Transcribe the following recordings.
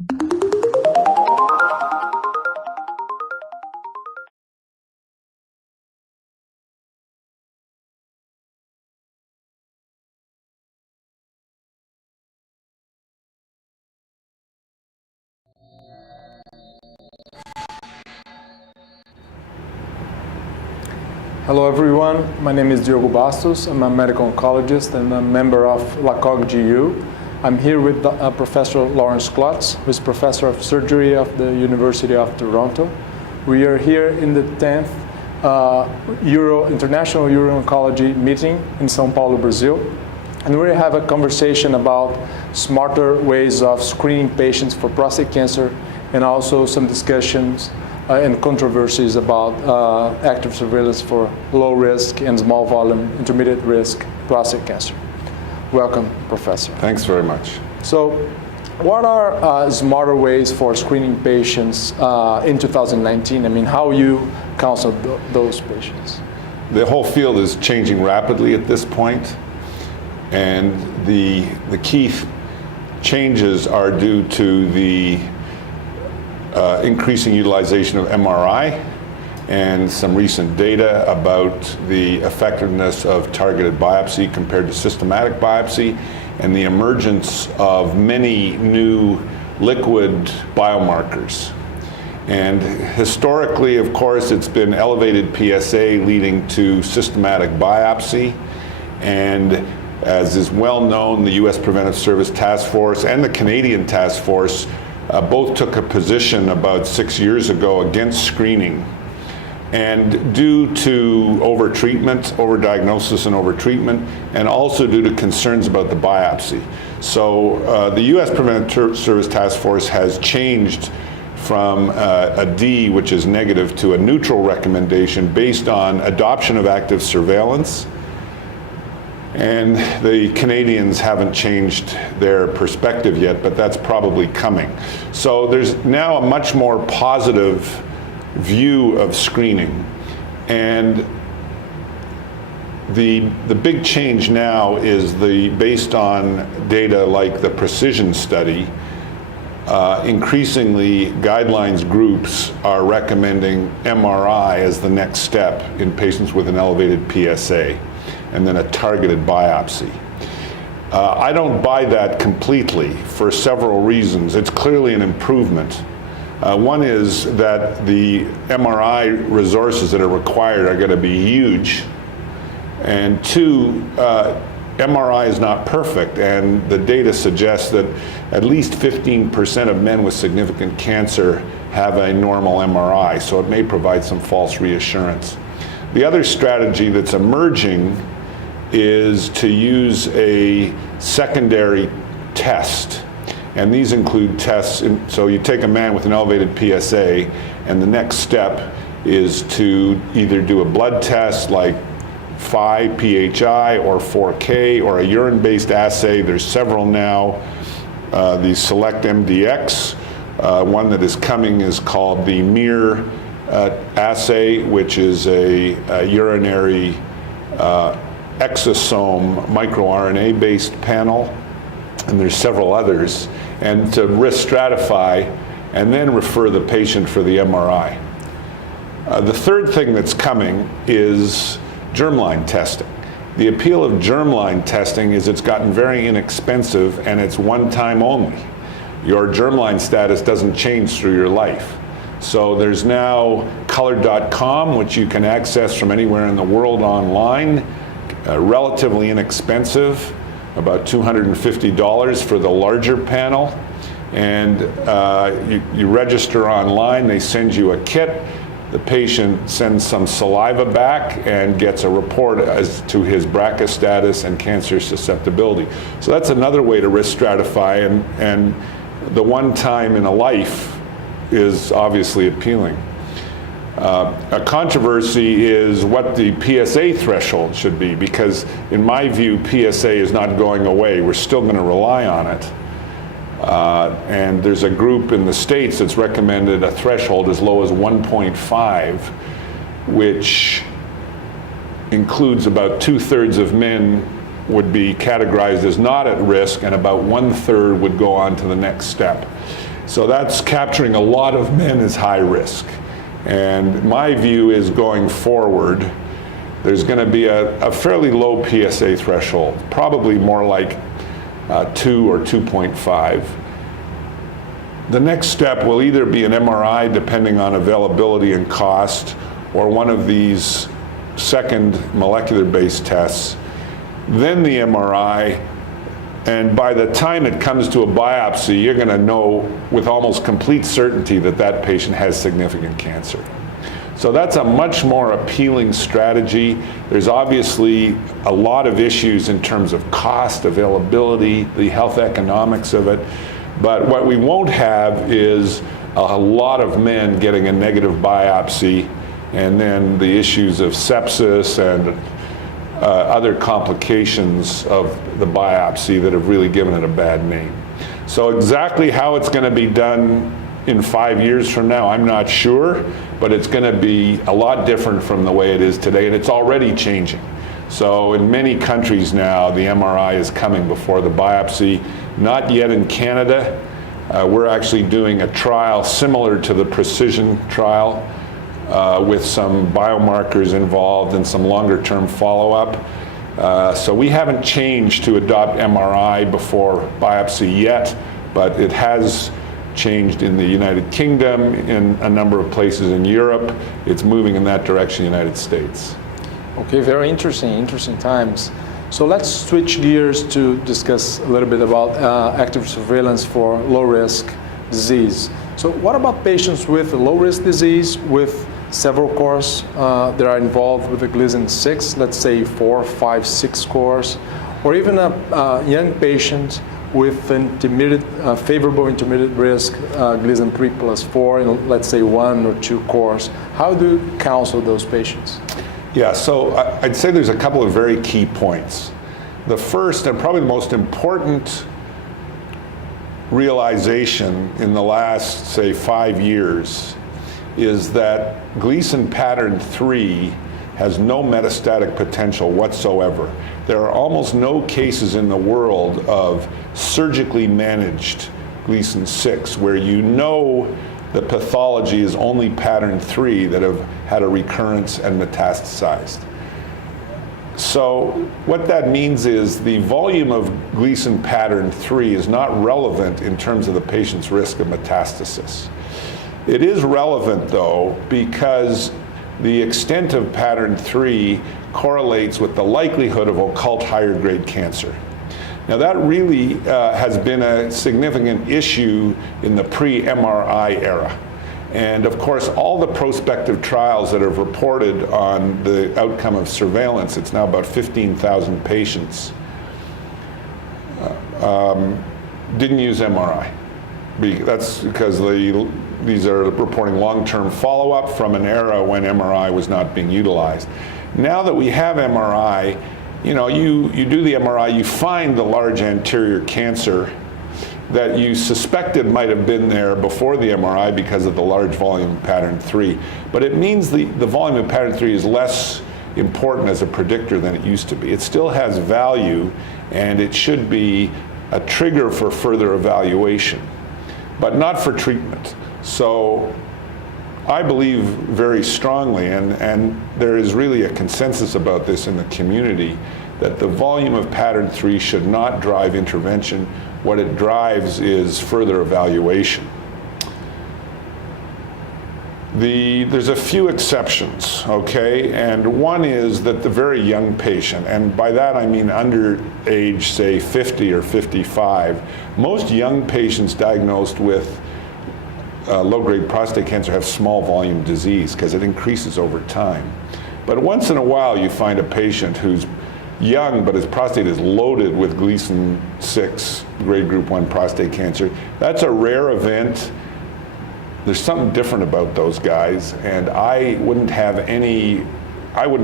Hello everyone, my name is Diogo Bastos. I'm a medical oncologist and a member of LACOG-GU. I'm here with Professor Laurence Klotz, who is Professor of Surgery of the University of Toronto. We are here in the 10th International Uro-Oncology meeting in São Paulo, Brazil. And we have a conversation about smarter ways of screening patients for prostate cancer, and also some discussions and controversies about active surveillance for low risk and small volume intermediate risk prostate cancer. Welcome, Professor. Thanks very much. So, what are smarter ways for screening patients in 2019? I mean, how you counsel those patients? The whole field is changing rapidly at this point, and the key changes are due to the increasing utilization of MRI and some recent data about the effectiveness of targeted biopsy compared to systematic biopsy, and the emergence of many new liquid biomarkers. And historically, of course, it's been elevated PSA leading to systematic biopsy, and as is well known, the U.S. Preventive Service Task Force and the Canadian Task Force both took a position about 6 years ago against screening. And due to overtreatment, overdiagnosis and overtreatment, and also due to concerns about the biopsy. So the U.S. Preventive Service Task Force has changed from a D, which is negative, to a neutral recommendation based on adoption of active surveillance. And the Canadians haven't changed their perspective yet, but that's probably coming. So there's now a much more positive view of screening. And the big change now is based on data like the Precision study. Increasingly, guidelines groups are recommending MRI as the next step in patients with an elevated PSA, and then a targeted biopsy. I don't buy that completely for several reasons. It's clearly an improvement. One is that the MRI resources that are required are going to be huge. And two, MRI is not perfect, and the data suggests that at least 15% of men with significant cancer have a normal MRI, so it may provide some false reassurance. The other strategy that's emerging is to use a secondary test. And these include tests, so you take a man with an elevated PSA, and the next step is to either do a blood test like PHI or 4K, or a urine-based assay. There's several now. The Select MDX, one that is coming is called the MIR assay, which is a urinary exosome microRNA-based panel, and there's several others, and to risk stratify and then refer the patient for the MRI. The third thing that's coming is germline testing. The appeal of germline testing is it's gotten very inexpensive, and it's one time only. Your germline status doesn't change through your life. So there's now color.com, which you can access from anywhere in the world online, relatively inexpensive, about $250 for the larger panel. And you register online, they send you a kit. The patient sends some saliva back and gets a report as to his BRCA status and cancer susceptibility. So that's another way to risk stratify, and the one time in a life is obviously appealing. A controversy is what the PSA threshold should be, because in my view, PSA is not going away. We're still going to rely on it. And there's a group in the States that's recommended a threshold as low as 1.5, which includes about 2/3 of men would be categorized as not at risk, and about 1/3 would go on to the next step. So that's capturing a lot of men as high risk. And my view is going forward, there's going to be a fairly low PSA threshold, probably more like 2 or 2.5. The next step will either be an MRI, depending on availability and cost, or one of these second molecular-based tests, then the MRI, and by the time it comes to a biopsy, you're going to know with almost complete certainty that that patient has significant cancer. So that's a much more appealing strategy. There's obviously a lot of issues in terms of cost, availability, the health economics of it. But what we won't have is a lot of men getting a negative biopsy, and then the issues of sepsis and other complications of the biopsy that have really given it a bad name. So exactly how it's going to be done in 5 years from now, I'm not sure, but it's going to be a lot different from the way it is today, and it's already changing. So in many countries now, the MRI is coming before the biopsy. Not yet in Canada. We're actually doing a trial similar to the Precision trial with some biomarkers involved and some longer-term follow-up. So we haven't changed to adopt MRI before biopsy yet, but it has changed in the United Kingdom, in a number of places in Europe. It's moving in that direction in the United States. Okay, very interesting times. So let's switch gears to discuss a little bit about active surveillance for low-risk disease. So what about patients with low-risk disease with several cores that are involved with the Gleason 6, let's say 4, 5, 6 cores, or even a young patient with intermediate, favorable intermediate risk Gleason 3+4, in, let's say 1 or 2 cores? How do you counsel those patients? Yeah, so I'd say there's a couple of very key points. The first, and probably the most important realization in the last, say, 5 years, is that Gleason pattern 3 has no metastatic potential whatsoever. There are almost no cases in the world of surgically managed Gleason 6 where you know the pathology is only pattern 3 that have had a recurrence and metastasized. So what that means is the volume of Gleason pattern 3 is not relevant in terms of the patient's risk of metastasis. It is relevant, though, because the extent of pattern 3 correlates with the likelihood of occult higher grade cancer. Now that really has been a significant issue in the pre-MRI era. And of course, all the prospective trials that have reported on the outcome of surveillance, it's now about 15,000 patients, didn't use MRI. That's because these are reporting long-term follow-up from an era when MRI was not being utilized. Now that we have MRI, you know, you do the MRI, you find the large anterior cancer that you suspected might have been there before the MRI because of the large volume of pattern 3. But it means the volume of pattern 3 is less important as a predictor than it used to be. It still has value, and it should be a trigger for further evaluation, but not for treatment. So I believe very strongly, and there is really a consensus about this in the community, that the volume of pattern 3 should not drive intervention. What it drives is further evaluation. There's a few exceptions, okay? And one is that the very young patient, and by that I mean under age, say, 50 or 55, most young patients diagnosed with low-grade prostate cancer have small volume disease because it increases over time. But once in a while you find a patient who's young, but his prostate is loaded with Gleason 6 grade group 1 prostate cancer. That's a rare event. There's something different about those guys, and I wouldn't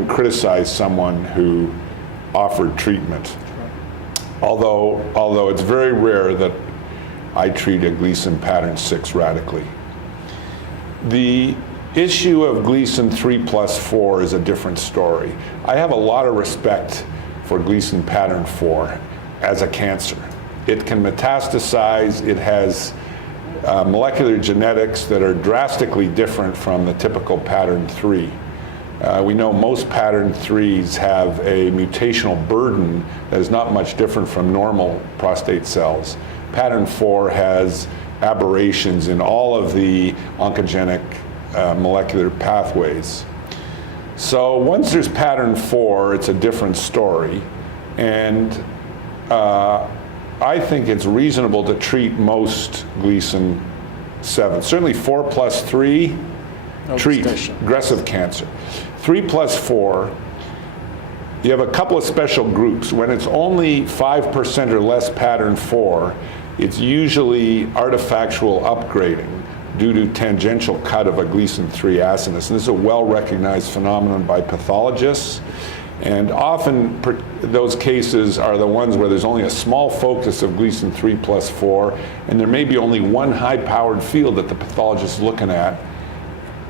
criticize someone who offered treatment. Although it's very rare that I treat a Gleason pattern 6 radically. The issue of Gleason 3+4 is a different story. I have a lot of respect for Gleason pattern 4 as a cancer. It can metastasize, it has molecular genetics that are drastically different from the typical pattern 3. We know most pattern 3s have a mutational burden that is not much different from normal prostate cells. Pattern 4 has aberrations in all of the oncogenic molecular pathways. So once there's pattern 4, it's a different story. And I think it's reasonable to treat most Gleason 7. Certainly 4+3, treat aggressive cancer. 3+4, you have a couple of special groups. When it's only 5% or less pattern 4, it's usually artifactual upgrading due to tangential cut of a Gleason 3 acinus. And this is a well-recognized phenomenon by pathologists. And often those cases are the ones where there's only a small focus of Gleason 3+4, and there may be only one high-powered field that the pathologist is looking at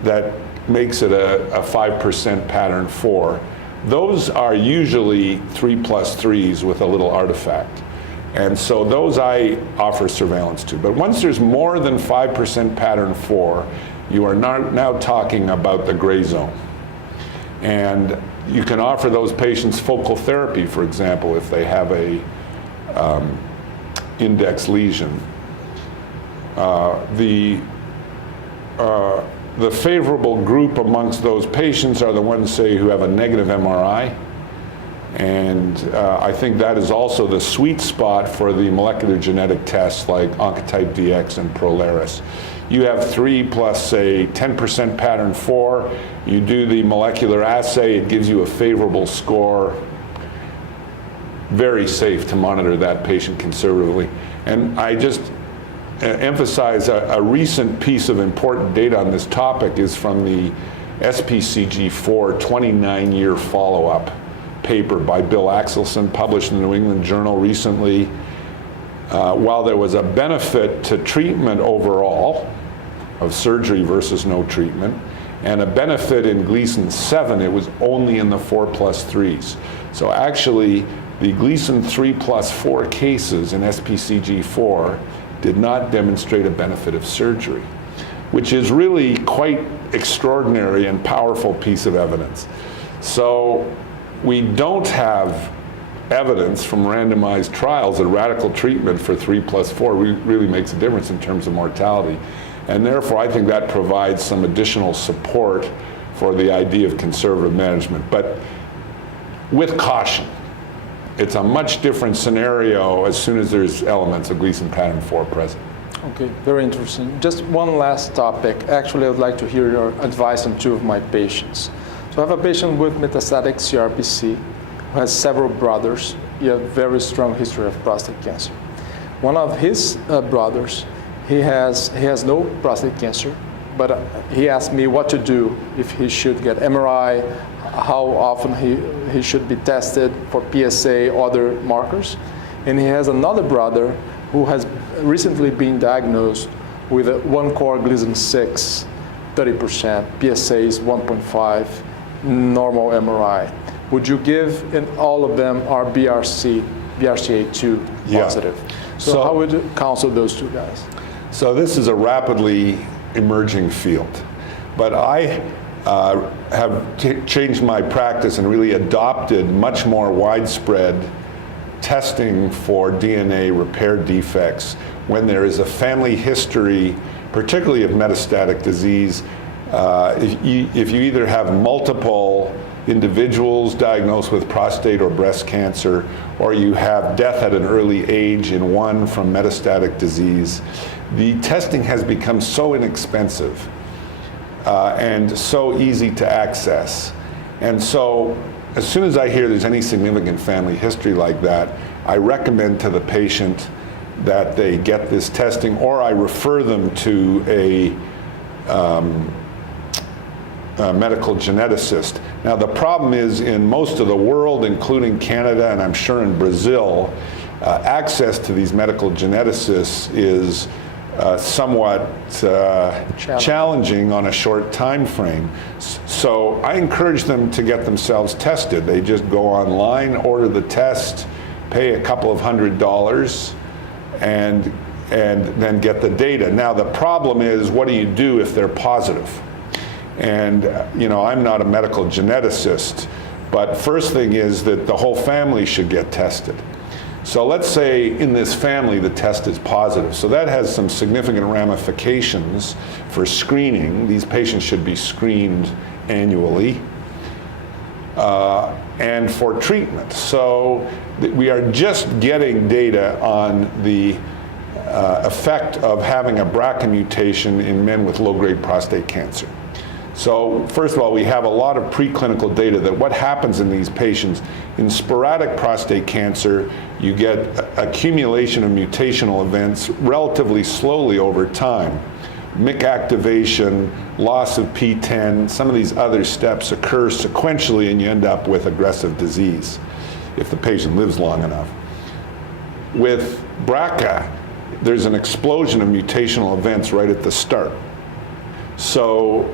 that makes it a 5% pattern 4. Those are usually 3+3s with a little artifact. And so those I offer surveillance to. But once there's more than 5% pattern 4, you are now talking about the gray zone. And you can offer those patients focal therapy, for example, if they have a index lesion. The favorable group amongst those patients are the ones, say, who have a negative MRI. And I think that is also the sweet spot for the molecular genetic tests like Oncotype DX and Prolaris. You have 3 plus, say, 10% pattern 4. You do the molecular assay, it gives you a favorable score. Very safe to monitor that patient conservatively. And I just emphasize a recent piece of important data on this topic is from the SPCG4 29-year follow-up paper by Bill Axelson, published in the New England Journal recently. While there was a benefit to treatment overall of surgery versus no treatment, and a benefit in Gleason 7, it was only in the 4+3s. So actually, the Gleason 3+4 cases in SPCG4 did not demonstrate a benefit of surgery, which is really quite extraordinary and powerful piece of evidence. So we don't have evidence from randomized trials that radical treatment for 3+4 really makes a difference in terms of mortality. And therefore, I think that provides some additional support for the idea of conservative management. But with caution, it's a much different scenario as soon as there's elements of Gleason pattern 4 present. Okay, very interesting. Just one last topic. Actually, I would like to hear your advice on 2 of my patients. So I have a patient with metastatic CRPC who has several brothers. He has a very strong history of prostate cancer. One of his brothers, he has no prostate cancer, but he asked me what to do, if he should get MRI, how often he should be tested for PSA, other markers. And he has another brother who has recently been diagnosed with a 1-core Gleason 6, 30%, PSA is 1.5, normal MRI. Would you give, and all of them are BRCA2 positive. Yeah. So how would you counsel those 2 guys? So this is a rapidly emerging field, but I have changed my practice and really adopted much more widespread testing for DNA repair defects when there is a family history, particularly of metastatic disease. If you either have multiple individuals diagnosed with prostate or breast cancer, or you have death at an early age in one from metastatic disease, the testing has become so inexpensive and so easy to access. And so as soon as I hear there's any significant family history like that, I recommend to the patient that they get this testing, or I refer them to a medical geneticist. Now the problem is, in most of the world, including Canada and I'm sure in Brazil, access to these medical geneticists is somewhat challenging on a short time frame. So I encourage them to get themselves tested. They just go online, order the test, pay a couple of $100s, and and then get the data. Now the problem is, what do you do if they're positive? And I'm not a medical geneticist, but first thing is that the whole family should get tested. So let's say in this family the test is positive. So that has some significant ramifications for screening. These patients should be screened annually. And for treatment. So we are just getting data on the effect of having a BRCA mutation in men with low-grade prostate cancer. So first of all, we have a lot of preclinical data that what happens in these patients, in sporadic prostate cancer, you get accumulation of mutational events relatively slowly over time. MYC activation, loss of P10, some of these other steps occur sequentially and you end up with aggressive disease if the patient lives long enough. With BRCA, there's an explosion of mutational events right at the start. So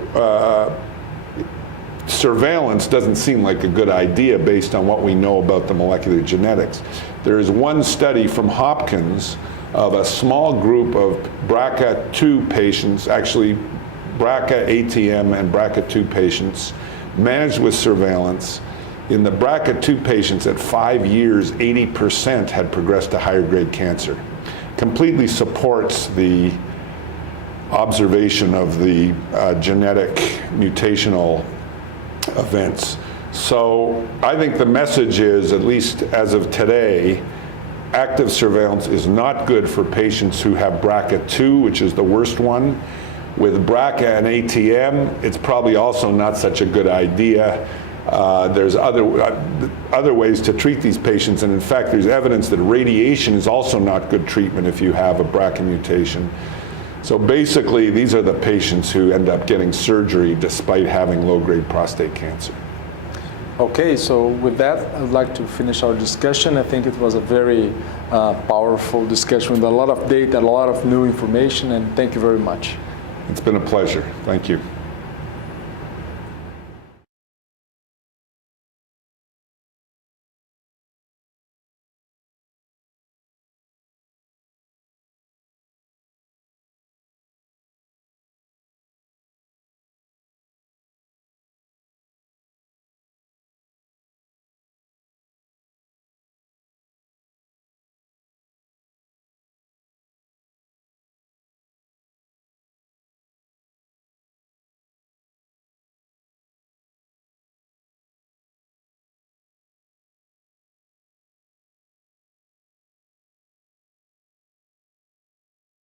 surveillance doesn't seem like a good idea based on what we know about the molecular genetics. There is one study from Hopkins of a small group of BRCA2 patients, actually BRCA ATM and BRCA2 patients, managed with surveillance. In the BRCA2 patients at 5 years, 80% had progressed to higher grade cancer. Completely supports the observation of the genetic mutational events. So I think the message is, at least as of today, active surveillance is not good for patients who have BRCA2, which is the worst one. With BRCA and ATM, it's probably also not such a good idea. There's other ways to treat these patients, and in fact, there's evidence that radiation is also not good treatment if you have a BRCA mutation. So basically, these are the patients who end up getting surgery despite having low-grade prostate cancer. Okay, so with that, I'd like to finish our discussion. I think it was a very powerful discussion with a lot of data, a lot of new information, and thank you very much. It's been a pleasure. Thank you.